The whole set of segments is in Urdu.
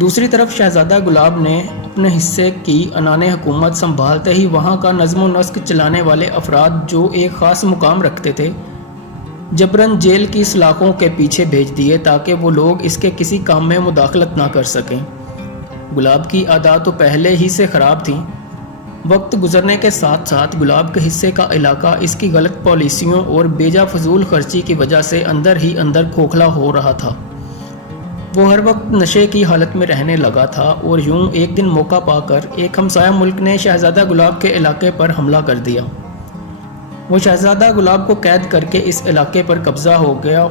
دوسری طرف شہزادہ گلاب نے اپنے حصے کی عنان حکومت سنبھالتے ہی وہاں کا نظم و نسق چلانے والے افراد جو ایک خاص مقام رکھتے تھے جبراً جیل کی سلاخوں کے پیچھے بھیج دیے تاکہ وہ لوگ اس کے کسی کام میں مداخلت نہ کر سکیں۔ گلاب کی عادات تو پہلے ہی سے خراب تھیں۔ وقت گزرنے کے ساتھ ساتھ گلاب کے حصے کا علاقہ اس کی غلط پالیسیوں اور بیجا فضول خرچی کی وجہ سے اندر ہی اندر کھوکھلا ہو رہا تھا۔ وہ ہر وقت نشے کی حالت میں رہنے لگا تھا اور یوں ایک دن موقع پا کر ایک ہمسایہ ملک نے شہزادہ گلاب کے علاقے پر حملہ کر دیا۔ وہ شہزادہ گلاب کو قید کر کے اس علاقے پر قبضہ ہو گیا۔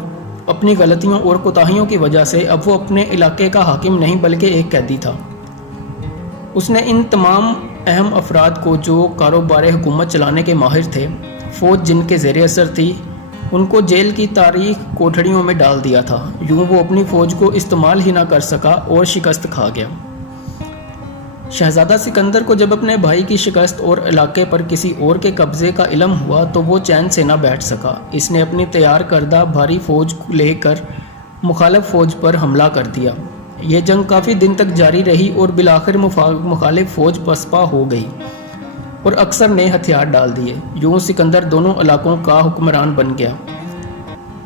اپنی غلطیوں اور کوتاہیوں کی وجہ سے اب وہ اپنے علاقے کا حاکم نہیں بلکہ ایک قیدی تھا۔ اس نے ان تمام اہم افراد کو جو کاروبار حکومت چلانے کے ماہر تھے، فوج جن کے زیر اثر تھی، ان کو جیل کی تاریخ کوٹھڑیوں میں ڈال دیا تھا۔ یوں وہ اپنی فوج کو استعمال ہی نہ کر سکا اور شکست کھا گیا۔ شہزادہ سکندر کو جب اپنے بھائی کی شکست اور علاقے پر کسی اور کے قبضے کا علم ہوا تو وہ چین سے نہ بیٹھ سکا۔ اس نے اپنی تیار کردہ بھاری فوج لے کر مخالف فوج پر حملہ کر دیا۔ یہ جنگ کافی دن تک جاری رہی اور بالآخر مخالف فوج پسپا ہو گئی اور اکثر نے ہتھیار ڈال دیے۔ یوں سکندر دونوں علاقوں کا حکمران بن گیا۔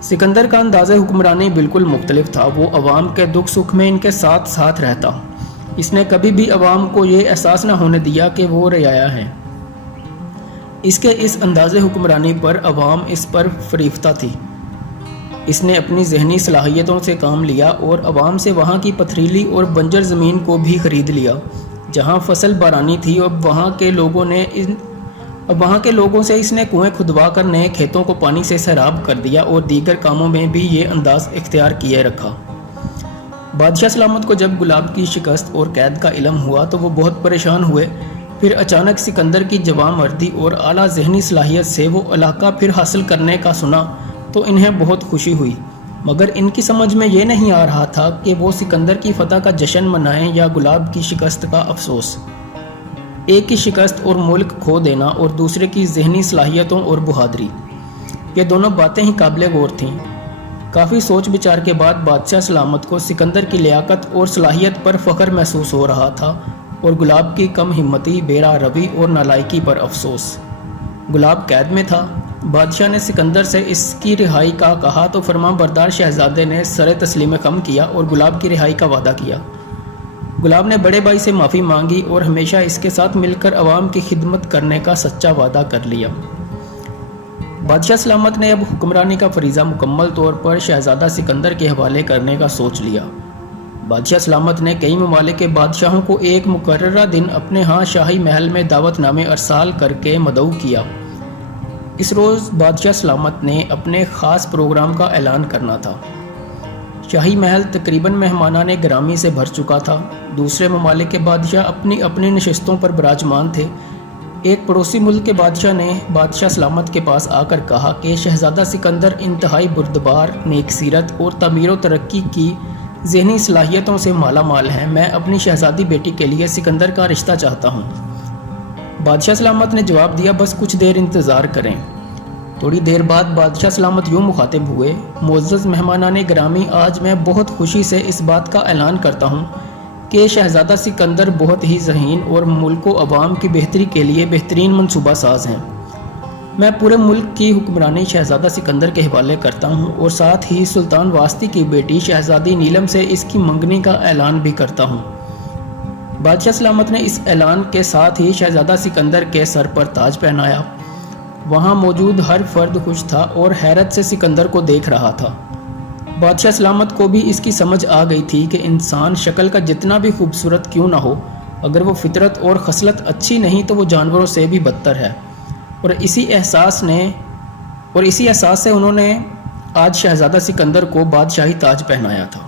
سکندر کا انداز حکمرانی بالکل مختلف تھا۔ وہ عوام کے دکھ سکھ میں ان کے ساتھ ساتھ رہتا۔ اس نے کبھی بھی عوام کو یہ احساس نہ ہونے دیا کہ وہ رعایا ہیں۔ اس کے اس انداز حکمرانی پر عوام اس پر فریفتہ تھی۔ اس نے اپنی ذہنی صلاحیتوں سے کام لیا اور عوام سے وہاں کی پتھریلی اور بنجر زمین کو بھی خرید لیا۔ جہاں فصل بارانی تھی اب وہاں کے لوگوں سے اس نے کنویں کھدوا کر نئے کھیتوں کو پانی سے سیراب کر دیا اور دیگر کاموں میں بھی یہ انداز اختیار کیے رکھا۔ بادشاہ سلامت کو جب گلاب کی شکست اور قید کا علم ہوا تو وہ بہت پریشان ہوئے۔ پھر اچانک سکندر کی جواں مردی اور اعلیٰ ذہنی صلاحیت سے وہ علاقہ پھر حاصل کرنے کا سنا تو انہیں بہت خوشی ہوئی، مگر ان کی سمجھ میں یہ نہیں آ رہا تھا کہ وہ سکندر کی فتح کا جشن منائیں یا گلاب کی شکست کا افسوس۔ ایک کی شکست اور ملک کھو دینا اور دوسرے کی ذہنی صلاحیتوں اور بہادری، یہ دونوں باتیں ہی قابل غور تھیں۔ کافی سوچ بچار کے بعد بادشاہ سلامت کو سکندر کی لیاقت اور صلاحیت پر فخر محسوس ہو رہا تھا اور گلاب کی کم ہمتی، بے راہ روی اور نالائکی پر افسوس۔ گلاب قید میں تھا۔ بادشاہ نے سکندر سے اس کی رہائی کا کہا تو فرمان بردار شہزادے نے سر تسلیم خم کیا اور گلاب کی رہائی کا وعدہ کیا۔ گلاب نے بڑے بھائی سے معافی مانگی اور ہمیشہ اس کے ساتھ مل کر عوام کی خدمت کرنے کا سچا وعدہ کر لیا۔ بادشاہ سلامت نے اب حکمرانی کا فریضہ مکمل طور پر شہزادہ سکندر کے حوالے کرنے کا سوچ لیا۔ بادشاہ سلامت نے کئی ممالک کے بادشاہوں کو ایک مقررہ دن اپنے ہاں شاہی محل میں دعوت نامے ارسال کر کے مدعو کیا۔ اس روز بادشاہ سلامت نے اپنے خاص پروگرام کا اعلان کرنا تھا۔ شاہی محل تقریباً مہمانان گرامی سے بھر چکا تھا۔ دوسرے ممالک کے بادشاہ اپنی اپنی نشستوں پر براجمان تھے۔ ایک پڑوسی ملک کے بادشاہ نے بادشاہ سلامت کے پاس آ کر کہا کہ شہزادہ سکندر انتہائی بردبار، نیک سیرت اور تعمیر و ترقی کی ذہنی صلاحیتوں سے مالا مال ہیں۔ میں اپنی شہزادی بیٹی کے لیے سکندر کا رشتہ چاہتا ہوں۔ بادشاہ سلامت نے جواب دیا، بس کچھ دیر انتظار کریں۔ تھوڑی دیر بعد بادشاہ سلامت یوں مخاطب ہوئے، معزز مہمانان گرامی، آج میں بہت خوشی سے اس بات کا اعلان کرتا ہوں کہ شہزادہ سکندر بہت ہی ذہین اور ملک و عوام کی بہتری کے لیے بہترین منصوبہ ساز ہیں۔ میں پورے ملک کی حکمرانی شہزادہ سکندر کے حوالے کرتا ہوں اور ساتھ ہی سلطان واسطی کی بیٹی شہزادی نیلم سے اس کی منگنی کا اعلان بھی کرتا ہوں۔ بادشاہ سلامت نے اس اعلان کے ساتھ ہی شہزادہ سکندر کے سر پر تاج پہنایا۔ وہاں موجود ہر فرد خوش تھا اور حیرت سے سکندر کو دیکھ رہا تھا۔ بادشاہ سلامت کو بھی اس کی سمجھ آ گئی تھی کہ انسان شکل کا جتنا بھی خوبصورت کیوں نہ ہو، اگر وہ فطرت اور خصلت اچھی نہیں تو وہ جانوروں سے بھی بدتر ہے، اور اسی احساس سے انہوں نے آج شہزادہ سکندر کو بادشاہی تاج پہنایا تھا۔